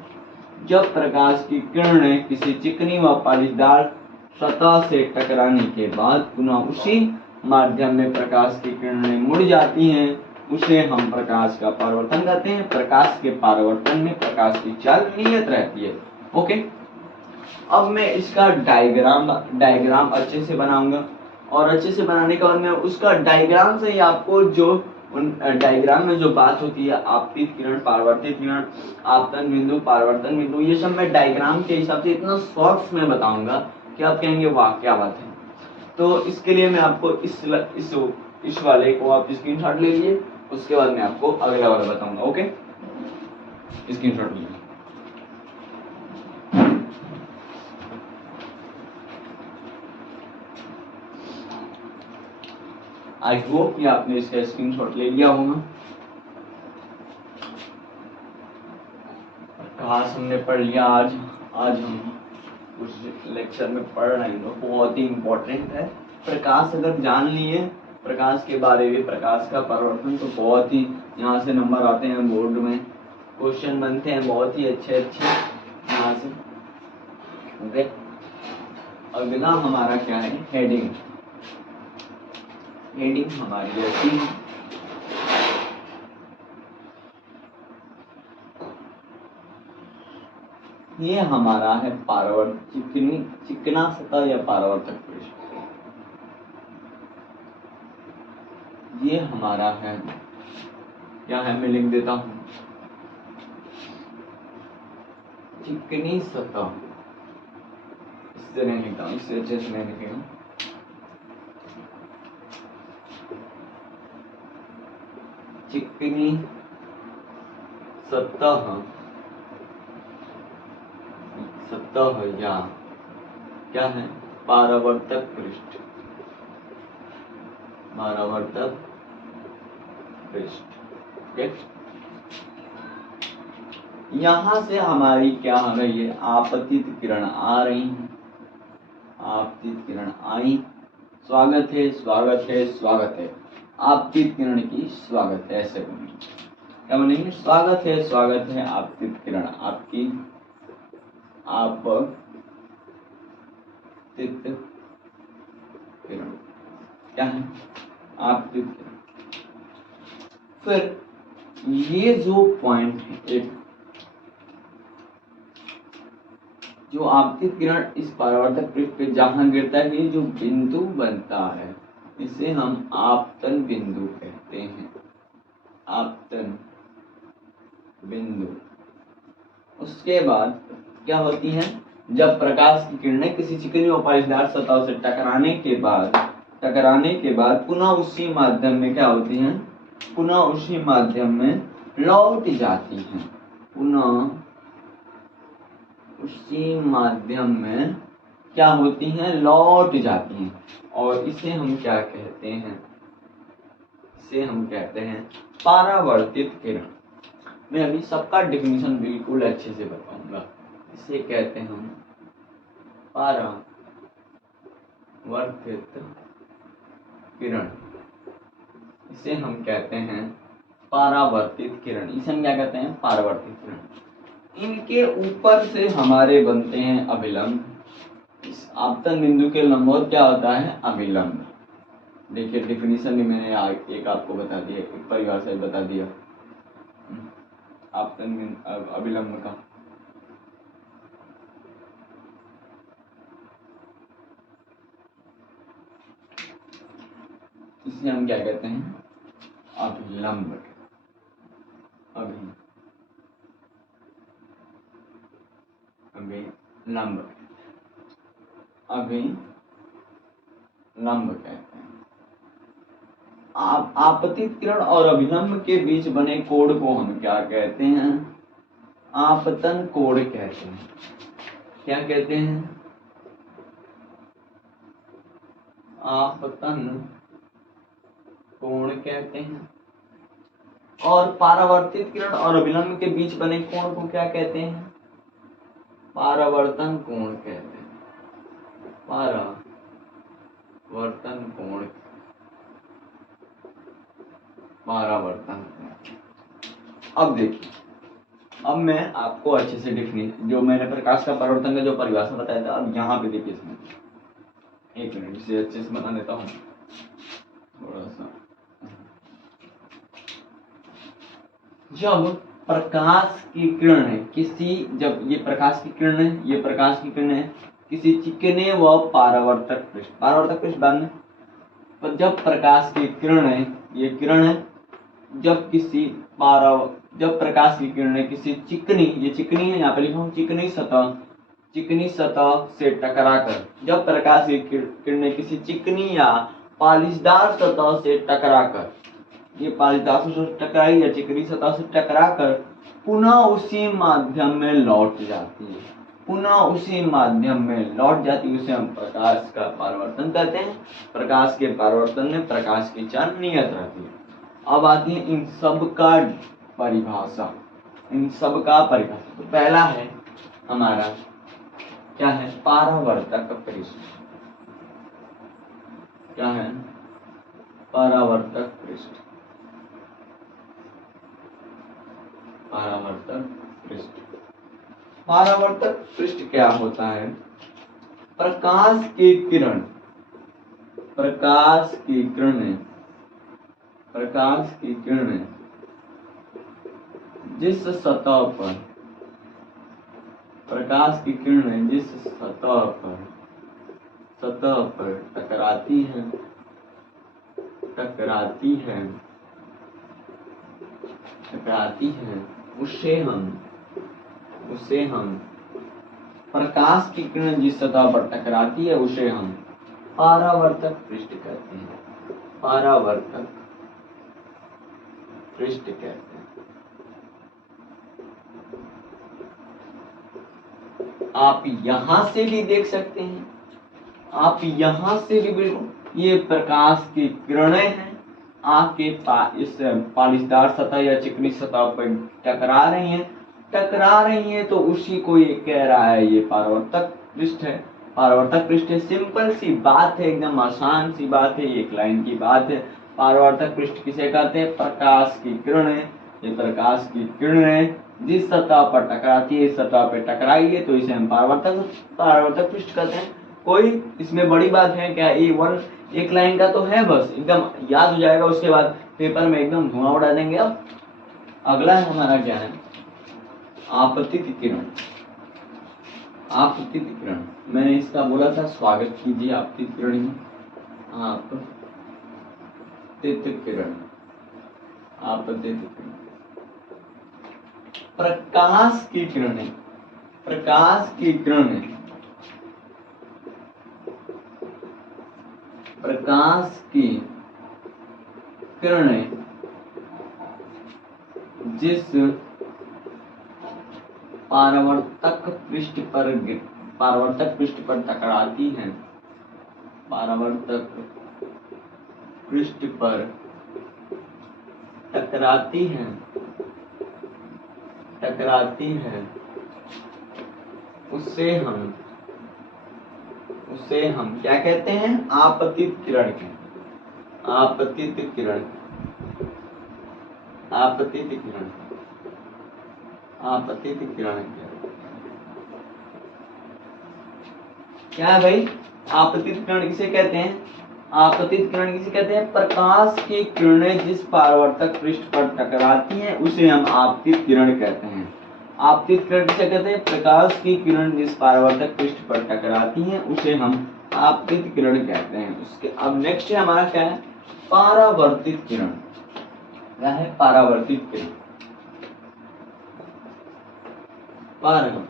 जब प्रकाश की किरणें किसी चिकनी व पालीदार सतह से टकराने के बाद पुनः उसी माध्यम में प्रकाश की किरणें मुड़ जाती हैं, उसे हम प्रकाश का परावर्तन कहते हैं। प्रकाश के परावर्तन में प्रकाश की चाल नियत रहती है। ओके, अब मैं इसका डायग्राम अच्छे से बनाऊंगा, और अच्छे से बनाने के बाद मैं उसका डायग्राम से ही आपको जो डायग्राम में जो बात होती है, आपतित किरण, परावर्तित किरण, आपतन बिंदु, परावर्तन बिंदु, ये सब मैं डायग्राम के हिसाब से इतना शॉर्ट्स में बताऊंगा कि आप कहेंगे वाह क्या बात है। तो इसके लिए मैं आपको इस वाले को आप स्क्रीनशॉट ले लीजिए, उसके बाद मैं आपको अगला वाला बताऊंगा। ओके, स्क्रीनशॉट लीजिए। आई होप कि आपने इसका स्क्रीनशॉट ले लिया होगा। प्रकाश हमने पढ़ लिया। आज हम उस लेक्चर में पढ़ रहे हैं, तो बहुत ही इम्पोर्टेंट है। प्रकाश अगर जान लिए प्रकाश के बारे में, प्रकाश का परावर्तन, तो बहुत ही यहाँ से नंबर आते हैं, बोर्ड में क्वेश्चन बनते हैं बहुत ही अच्छे यहाँ से। ओके, अगला हमारा क्या है? हेडिंग हमारी ऐसी है। ये हमारा है चिकना सतह या परावर्तक पृष्ठ। ये हमारा है, क्या है मैं लिख देता हूं, चिकनी सतह। इससे नहीं लिखता हूं, इससे अच्छे से नहीं लिखेगा। चिकनी सतह या क्या है? परावर्तक पृष्ठ। यहां से हमारी क्या आ रही है? आपतित किरण आ रही है। आपतित किरण आई, स्वागत है। आपतित किरण की स्वागत है, ऐसे बनेंगे। क्या बनेंगे? स्वागत है आपतित किरण, आपकी आपतित किरण क्या है? आपतित किरण। फिर ये जो पॉइंट है, एक जो आपतित किरण इस परावर्तक पृष्ठ पे जहां गिरता है, ये जो बिंदु बनता है इसे हम आपतन बिंदु कहते हैं। आपतन बिंदु। उसके बाद क्या होती है, जब प्रकाश की किरणें किसी चिकनी और पालिशदार सतह से टकराने के बाद पुनः उसी माध्यम में क्या होती हैं, पुनः उसी माध्यम में लौट जाती हैं। पुनः उसी माध्यम में क्या होती हैं, लौट जाती हैं। और इसे हम क्या कहते हैं, इसे हम कहते हैं परावर्तित किरण। मैं अभी सबका डेफिनेशन बिल्कुल अच्छे से बताऊंगा। इसे कहते हैं हम परावर्तित किरण। इसे हम कहते हैं परावर्तित किरण। इसे हम क्या कहते हैं, परावर्तित किरण। इनके ऊपर से हमारे बनते हैं अभिलंब। इस आपतन बिंदु के लंबवत क्या होता है, अभिलंब। देखिए डेफिनेशन में मैंने एक आपको बता दिया, एक परिभाषा बता दिया आपतन अभिलंब का। इसे हम क्या कहते हैं, अभिलंब। अभिलंब कहते हैं। आपतित किरण और अभिलंब के बीच बने कोण को हम क्या कहते हैं, आपतन कोण कहते हैं। क्या कहते हैं, आपतन कोण कहते हैं। और परावर्तित किरण और अभिलंब के बीच बने कोण को क्या कहते हैं, परावर्तन कोण कहते हैं। परावर्तन कोण, परावर्तन। अब देखिए, अब मैं आपको अच्छे से डिफिनेशन, जो मैंने प्रकाश का परावर्तन का जो परिभाषा बताया था, अब यहाँ पे देखिए इसमें एक मिनट इसे अच्छे से बता देता हूँ थोड़ा सा। जब प्रकाश की किरण है किसी, जब ये प्रकाश की किरण है, ये प्रकाश की किरण है किसी चिकने व परावर्तक पृष्ठ बाद में, पर जब प्रकाश की किरण है, ये किरण है, जब प्रकाश की किरणें किसी चिकनी, ये चिकनी है, यहाँ पे लिखा हूँ चिकनी सतह से टकराकर, जब प्रकाश की किरणें किसी चिकनी या पालिशदार सतह से टकराकर, ये पालिशदार सतह से टकराई या चिकनी सतह से टकराकर पुनः उसी माध्यम में लौट जाती है, उसे हम प्रकाश का परावर्तन कहते हैं। प्रकाश के परावर्तन में प्रकाश की चाल नियत रहती है। अब आती है इन सब का परिभाषा। तो पहला है हमारा क्या है, परावर्तक पृष्ठ। क्या है, परावर्तक पृष्ठ। परावर्तक पृष्ठ क्या होता है, प्रकाश की किरणें जिस सतह पर टकराती हैं उसे हम प्रकाश की किरण जिस सतह पर टकराती है उसे हम परावर्तक पृष्ठ कहते हैं। आप यहाँ से भी देख सकते हैं, बिल्कुल ये प्रकाश की किरणें हैं, आके इस पालिशदार सतह या चिकनी सतह पर टकरा रही हैं, तो उसी को ये कह रहा है, ये परावर्तक पृष्ठ है। सिंपल सी बात है, एकदम आसान सी बात है, एक लाइन की बात है। परावर्तक पृष्ठ किसे कहते हैं, प्रकाश की किरणें, ये प्रकाश की किरणें जिस सतह पर टकराती है, इस सतह पर टकराई है, तो इसे हम परावर्तक पृष्ठ कहते हैं। कोई इसमें बड़ी बात है क्या, एक लाइन का तो है, बस एकदम याद हो जाएगा, उसके बाद पेपर में एकदम धुआं उड़ा देंगे। अब अगला हमारा क्या है, आपतित आपतित किरण, मैंने इसका बोला था स्वागत कीजिए आपतित किरण में, आपतित किरण, आपतित किरण। प्रकाश की किरणें, प्रकाश की किरणें, प्रकाश की किरणें जिस परावर्तक पृष्ठ पर टकराती हैं, परावर्तक पृष्ठ पर टकराती हैं, उसे हम क्या कहते हैं? आपतित किरण कहते हैं। आपतित किरण, आपतित किरण, आपतित किरण क्या है भाई? आपतित किरण किसे कहते हैं? आपतित किरण किसे कहते हैं? प्रकाश की किरणें जिस परावर्तक पृष्ठ पर टकराती हैं उसे हम आपतित किरण कहते हैं। आपतित किरण किसे कहते हैं? प्रकाश की किरण जिस परावर्तक पृष्ठ पर टकराती हैं उसे हम आपतित किरण कहते हैं। उसके अब नेक्स्ट है हमारा क्या है? परावर्तित किरण। क्या है? परावर्तित किरण। परावर्तित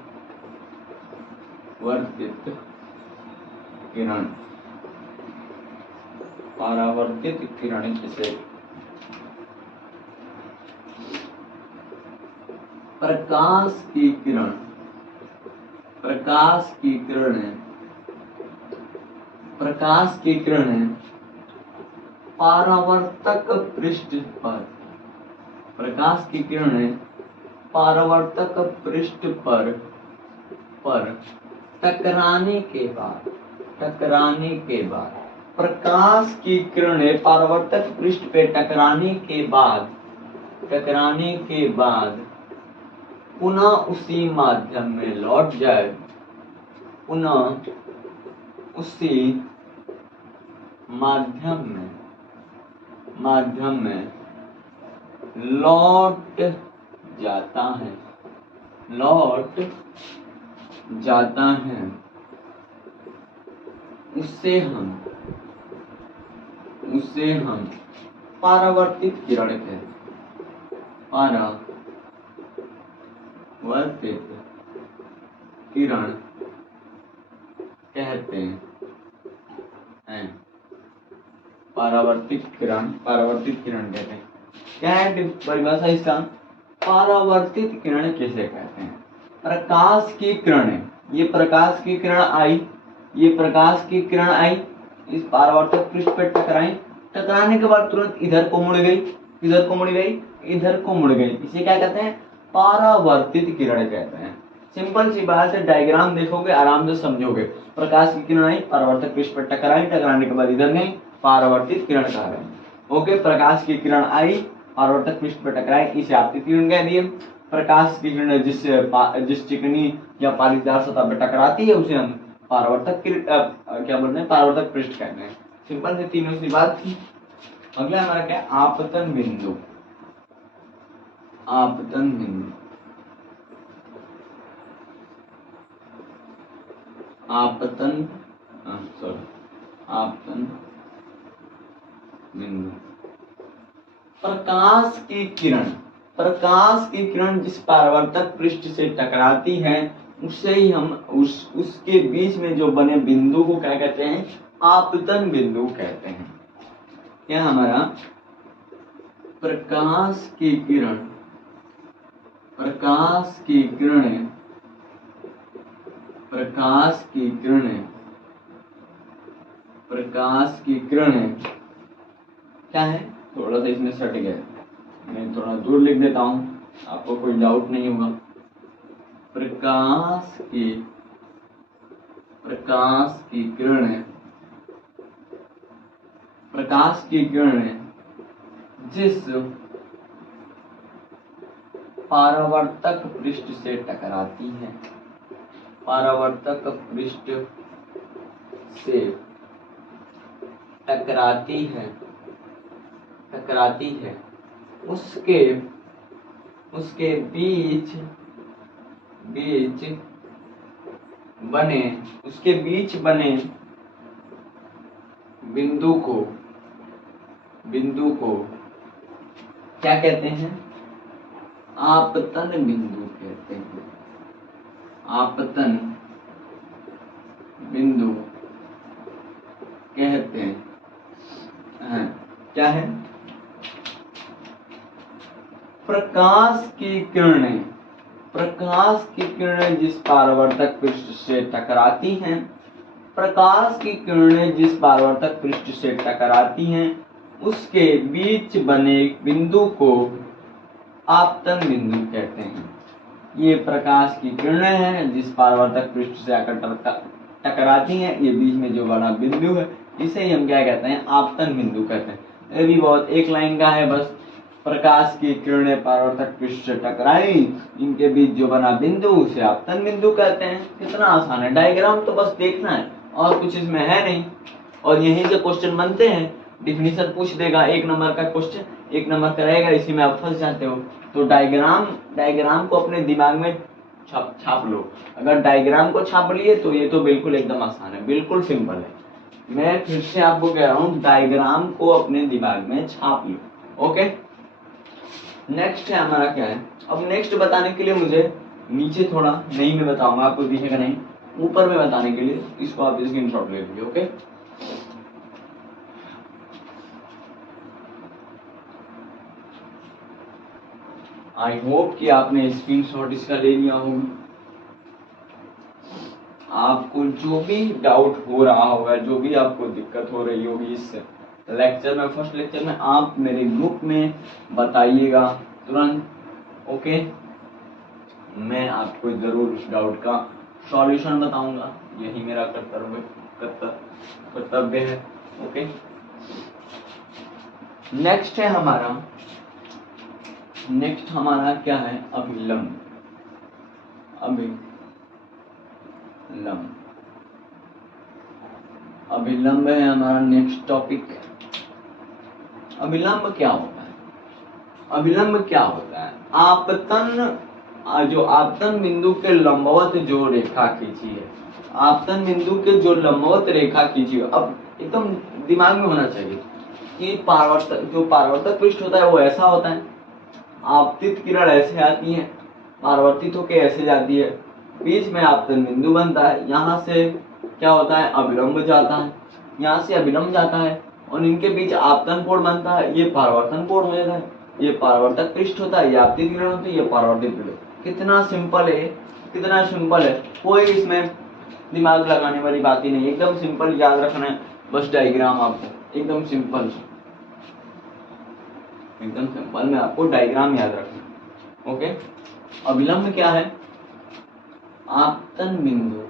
किरण, परावर्तित किरण किसे? प्रकाश की किरण, प्रकाश की किरणें, प्रकाश की किरणें परावर्तक पृष्ठ पर, प्रकाश की किरणें परावर्तक पृष्ठ पर टकराने के बाद, प्रकाश की किरणें परावर्तक पृष्ठ पे टकराने के बाद पुनः उसी माध्यम में लौट जाए, पुनः उसी माध्यम में लौट जाता है, उससे हम परावर्तित किरण कहते हैं। परावर्तित किरण कहते हैं। परावर्तित किरण कहते हैं। क्या है परिभाषा इसका? परावर्तित किरण किसे कहते हैं? प्रकाश की किरणें, ये प्रकाश की किरण आई, इस परावर्तक पृष्ठ पर टकराने के बाद तुरंत इधर को मुड़ गई, इधर को मुड़ गई, इसे क्या कहते हैं? परावर्तित किरण कहते हैं। सिंपल सी बात है, डायग्राम देखोगे आराम से समझोगे। प्रकाश की किरण आई, परावर्तक पृष्ठ पर टकराने के बाद इधर गई, परावर्तित किरण कहा गया। ओके, प्रकाश की किरण आई, परावर्तक पृष्ठ पर टकराई, इसे आपतित किरण कह दिए। प्रकाश की किरण जिस चिकनी या पालीदार सतह पर टकराती है उसे हम परावर्तक परावर्तक पृष्ठ कहते हैं। सिंपल से तीनों सी बात थी। अगला हमारा क्या? आपतन बिंदु। आपतन बिंदु, आपतन बिंदु। प्रकाश की किरण जिस परावर्तक पृष्ठ से टकराती है उससे ही हम उसके बीच में जो बने बिंदु को क्या कहते हैं? आपतन बिंदु कहते हैं। क्या हमारा? प्रकाश की किरणें क्या है? थोड़ा सा इसमें सट गया, मैं थोड़ा दूर लिख देता हूं, आपको कोई डाउट नहीं होगा। प्रकाश की किरणें जिस परावर्तक पृष्ठ से टकराती हैं, परावर्तक पृष्ठ से टकराती है उसके बीच बने उसके बीच बने बिंदु को क्या कहते हैं? आपतन बिंदु कहते हैं। आपतन बिंदु कहते हैं। क्या है? प्रकाश की किरणें जिस परावर्तक पृष्ठ से टकराती हैं, प्रकाश की किरणें जिस परावर्तक पृष्ठ से टकराती हैं उसके बीच बने बिंदु को आपतन बिंदु कहते हैं। ये प्रकाश की किरणें हैं जिस परावर्तक पृष्ठ से आकर टकराती हैं, ये बीच में जो बना बिंदु है इसे ही हम क्या कहते हैं? आपतन बिंदु कहते हैं। ये भी बहुत एक लाइन का है बस। प्रकाश की किरणें परावर्तक पृष्ठ से टकराई, इनके बीच जो बना बिंदु उसे आपतन बिंदु कहते हैं। कितना आसान है, डायग्राम तो बस देखना है और कुछ इसमें है नहीं। और यहीं से क्वेश्चन बनते हैं, डिफिनीशन पूछ देगा, 1 नंबर का क्वेश्चन 1 नंबर का रहेगा, इसी में आप फंस जाते हो। तो डायग्राम को अपने दिमाग में छाप लो। अगर डायग्राम को छाप लिए तो ये तो बिल्कुल एकदम आसान है, बिल्कुल सिंपल है। मैं फिर से आपको कह रहा हूँ, डायग्राम को अपने दिमाग में छाप लो। ओके, नेक्स्ट है हमारा क्या है? अब नेक्स्ट बताने के लिए मुझे नीचे थोड़ा नहीं मैं बताऊंगा, आपको दिखेगा नहीं, ऊपर में बताने के लिए इसको आप स्क्रीनशॉट ले लीजिए। ओके, आई होप कि आपने स्क्रीनशॉट इसका ले लिया होगा। आपको जो भी डाउट हो रहा होगा, जो भी आपको दिक्कत हो रही होगी इस लेक्चर में, फर्स्ट लेक्चर में, आप मेरे ग्रुप में बताइएगा तुरंत। ओके, मैं आपको जरूर उस डाउट का सॉल्यूशन बताऊंगा, यही मेरा कर्तव्य है। ओके, नेक्स्ट हमारा क्या है? अभिलंब है हमारा नेक्स्ट टॉपिक। अभिलंब क्या होता है? आपतन बिंदु के लंबवत जो रेखा खींची है, आपतन बिंदु के जो लंबवत रेखा खींची है। अब एकदम दिमाग में होना चाहिए कि परावर्तक पृष्ठ होता है वो ऐसा होता है, आपतित किरण ऐसे आती है, परावर्तित होकर ऐसे जाती है, बीच में आपतन बिंदु बनता है, यहाँ से क्या होता है? अभिलंब जाता है, यहाँ से अभिलंब जाता है और इनके बीच आपतन कोण बनता है, ये परावर्तन कोण हो जाता है। ये परावर्तक पृष्ठ होता है, ये आपतित किरण होती है, ये परावर्तित पृष्ठ। कितना सिंपल है, कोई इसमें दिमाग लगाने वाली बात ही नहीं, एकदम सिंपल याद रखना है बस डायग्राम आपको, एकदम सिंपल में आपको डायग्राम याद रखना है। ओके, अभिलंब क्या है? आपतन बिंदु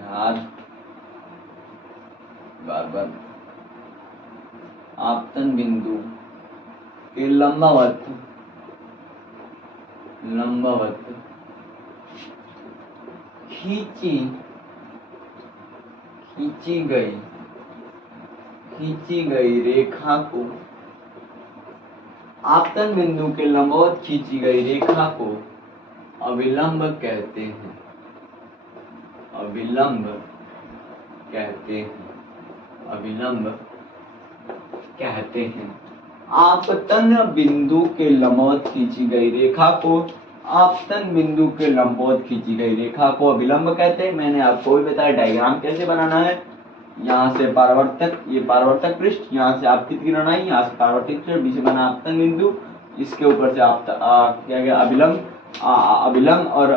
यार बार आपतन बिंदु के लंबवत खींची गई रेखा को, आपतन बिंदु के लंबवत खींची गई रेखा को अभिलंब कहते हैं। आपतन बिंदु के लंबवत खींची गई रेखा को अभिलंब कहते हैं। मैंने आपको भी बताया डायग्राम कैसे बनाना है। यहाँ से ये परावर्तक पृष्ठ, यहाँ से आपतित किरण आई, यहाँ से परावर्तित पृष्ठ, बीच में बना आपतन बिंदु, इसके ऊपर से अभिलंब और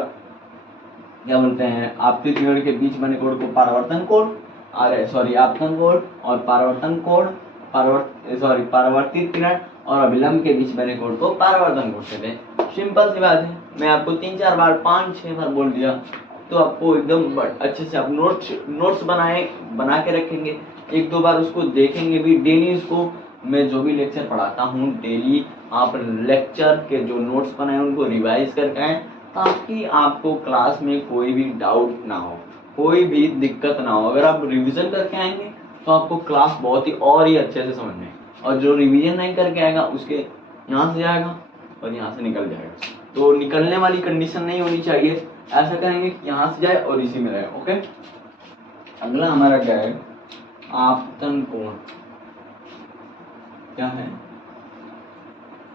क्या बोलते हैं, आपतित किरण के बीच बने कोण को आपतन कोण और परावर्तित किरण और अभिलंब के बीच बने कोण को परावर्तन कोण कहते हैं। सिंपल सी बात है, मैं आपको 3-4 बार 5-6 बार बोल दिया तो आपको एकदम अच्छे से आप नोट्स बना के रखेंगे, 1-2 बार उसको देखेंगे भी। डेली उसको मैं जो भी लेक्चर पढ़ाता हूँ, डेली आप लेक्चर के जो नोट्स बनाए उनको रिवाइज करके आए, ताकि आपको क्लास में कोई भी डाउट ना हो, कोई भी दिक्कत ना हो। अगर आप रिवीजन करके आएंगे तो आपको क्लास बहुत ही और ही अच्छे से समझ में, और जो रिवीजन नहीं करके आएगा उसके यहाँ से जाएगा और यहाँ से निकल जाएगा। तो निकलने वाली कंडीशन नहीं होनी चाहिए, ऐसा करेंगे कि यहाँ से जाए और इसी में रहे। ओके, अगला हमारा क्या है, आपतन कोण। क्या है,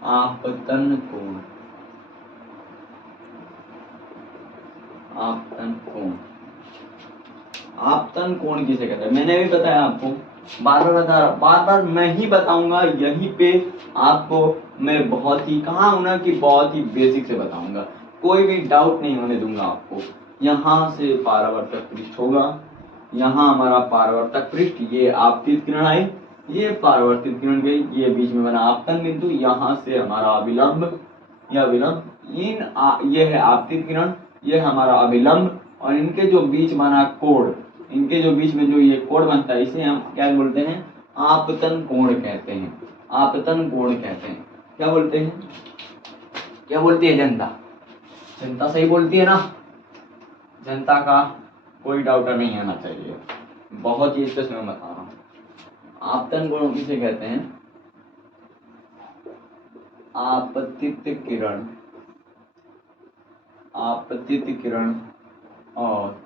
आपतन कोण। आपतन कोण, आपतन कोण किसे कहते हैं मैंने भी बताया आपको, बार बार मैं ही बताऊंगा, यहीं पे आपको मैं बहुत ही कहा हूं ना कि बहुत ही बेसिक से बताऊंगा, कोई भी डाउट नहीं होने दूंगा आपको। यहाँ से परावर्तक पृष्ठ होगा, यहाँ हमारा परावर्तक पृष्ठ, ये आपतित किरण आई, ये परावर्तित किरण गई, ये बीच में बना आपतन बिंदु, यहाँ से हमारा अभिलंब या विलंब, ये है आपतित किरण, ये हमारा अभिलंब, और इनके जो बीच बना कोण, इनके जो बीच में जो ये कोण बनता है इसे हम क्या बोलते हैं, आपतन कोण कहते हैं। आपतन कोण कहते हैं। क्या बोलते हैं, क्या बोलती है जनता, जनता सही बोलती है ना, जनता का कोई डाउट नहीं आना चाहिए, बहुत ही अच्छे से मैं बता रहा हूँ। आपतन कोण किसे कहते हैं, आपतित किरण, आपतित किरण और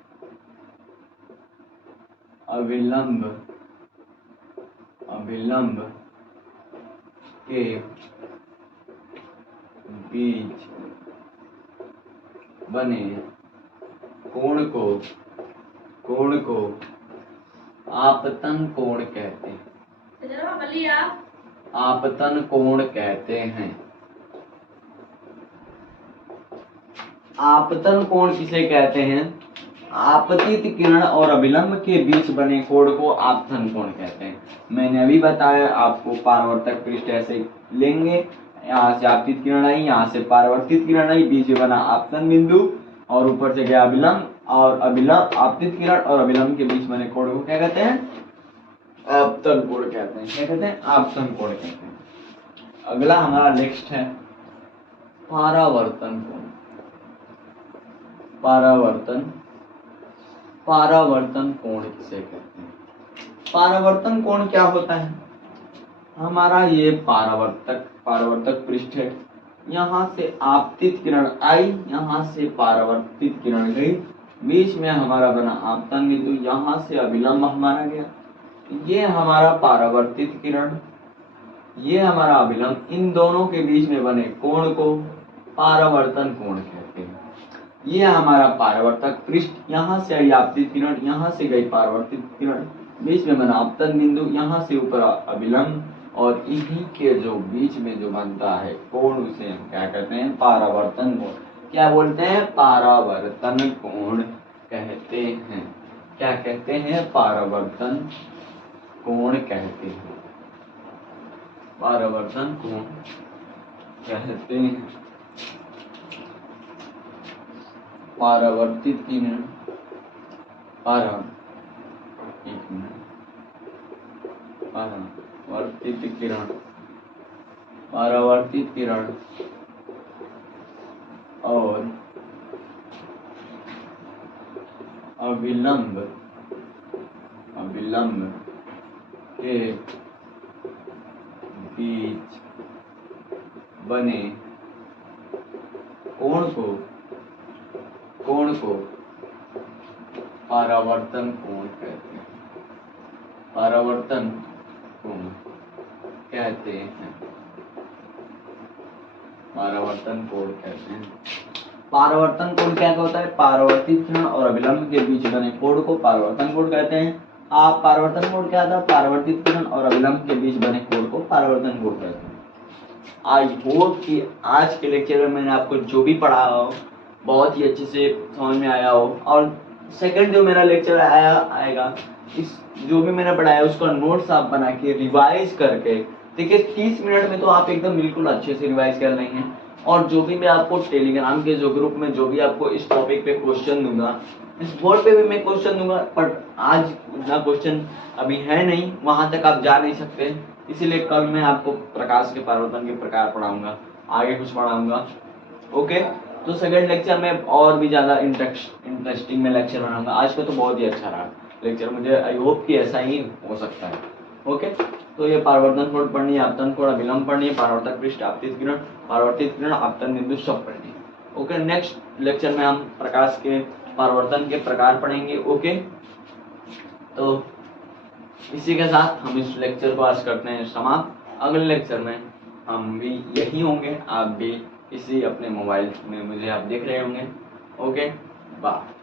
अभिलंब, अभिलंब के बीच बने कोण को, कोण को आपतन कोण कहते हैं। आपतन कोण कहते हैं। आपतन कोण किसे कहते हैं, आपतित किरण और अभिलंब के बीच बने कोण को आपतन कोण कहते हैं। मैंने अभी बताया आपको, परावर्तक पृष्ठ ऐसे लेंगे, यहाँ से आपतित किरण आई, यहाँ से परावर्तित किरण आई, बीच में बना आपतन बिंदु और ऊपर से गया अभिलंब, और अभिलंब आपतित किरण और अभिलंब के बीच बने कोण को क्या कहते हैं, आपतन कोण कहते हैं। क्या कहते हैं, आपतन कोण कहते हैं। अगला हमारा नेक्स्ट है परावर्तन कोण। परावर्तन, परावर्तन कोण किसे कहते हैं, परावर्तन कोण क्या होता है, हमारा ये परावर्तक पृष्ठ है, यहाँ से आपतित किरण आई, यहाँ से परावर्तित किरण गई, बीच में हमारा बना आपतन बिंदु, यहाँ से अभिलंब हमारा गया, ये हमारा परावर्तित किरण, ये हमारा अभिलंब, इन दोनों के बीच में बने कोण को परावर्तन कोण कहते हैं। ये हमारा परावर्तक पृष्ठ, यहाँ से आई आपतित किरण, यहाँ से गई परावर्तित किरण, बीच में बना आपतन बिंदु, यहाँ से ऊपर अभिलंब, और इन्हीं के जो बीच में जो बनता है कोण उसे हम क्या कहते हैं, परावर्तन कोण। क्या बोलते हैं, परावर्तन कोण कहते हैं। क्या कहते हैं, परावर्तन कोण कहते हैं, परावर्तन कोण कहते हैं। परावर्तित किरण, परावर्तित किरण, परावर्तित किरण और अभिलंब, अभिलंब के बीच बने कोण को, कोण को परावर्तन कोण कहते हैं। परावर्तन कोण कहते हैं, परावर्तन कोण कहते हैं। परावर्तन कोण क्या होता है, परावर्तित किरण और अभिलंब के बीच बने कोण को परावर्तन कोण कहते हैं। आप परावर्तन कोण क्या था, परावर्तित किरण और अभिलंब के बीच बने कोण को परावर्तन कोण कहते हैं। आई होप कि आज के लेक्चर में मैंने आपको जो भी पढ़ाया हो बहुत ही अच्छे से समझ में आया हो, और सेकंड जो मेरा लेक्चर आएगा, इस जो भी मैंने पढ़ाया उसका नोट्स आप बना के रिवाइज करके देखिए, 30 मिनट में तो आप एकदम बिल्कुल अच्छे से रिवाइज कर लेंगे। और जो भी मैं आपको टेलीग्राम के जो ग्रुप में जो भी आपको इस टॉपिक पे क्वेश्चन दूंगा, इस बोर्ड पे भी मैं क्वेश्चन दूंगा, पर आज उतना क्वेश्चन अभी है नहीं, वहां तक आप जा नहीं सकते, इसीलिए कल मैं आपको प्रकाश के परावर्तन के प्रकार पढ़ाऊंगा, आगे कुछ पढ़ाऊंगा। ओके, तो सेकंड लेक्चर में और भी ज्यादा इंटरेस्टिंग में लेक्चर बनाऊंगा। आज का तो बहुत ही अच्छा रहा। लेक्चर, मुझे आई होप कि ऐसा ही हो सकता है। ओके, तो ये पारवर्तन कोण पढ़नी है, आपतन कोण अभिलंब पढ़नी है, पारवर्तक पृष्ठ, आपतित किरण, पारवर्तित किरण, आपतन बिंदु सब पढ़नी है। ओके, नेक्स्ट लेक्चर में हम प्रकाश के पारवर्तन के प्रकार पढ़ेंगे। ओके, तो इसी के साथ हम इस लेक्चर को आज करते हैं समाप्त। अगले लेक्चर में हम भी यही होंगे, आप भी इसी अपने मोबाइल में मुझे आप देख रहे होंगे। Okay, bye.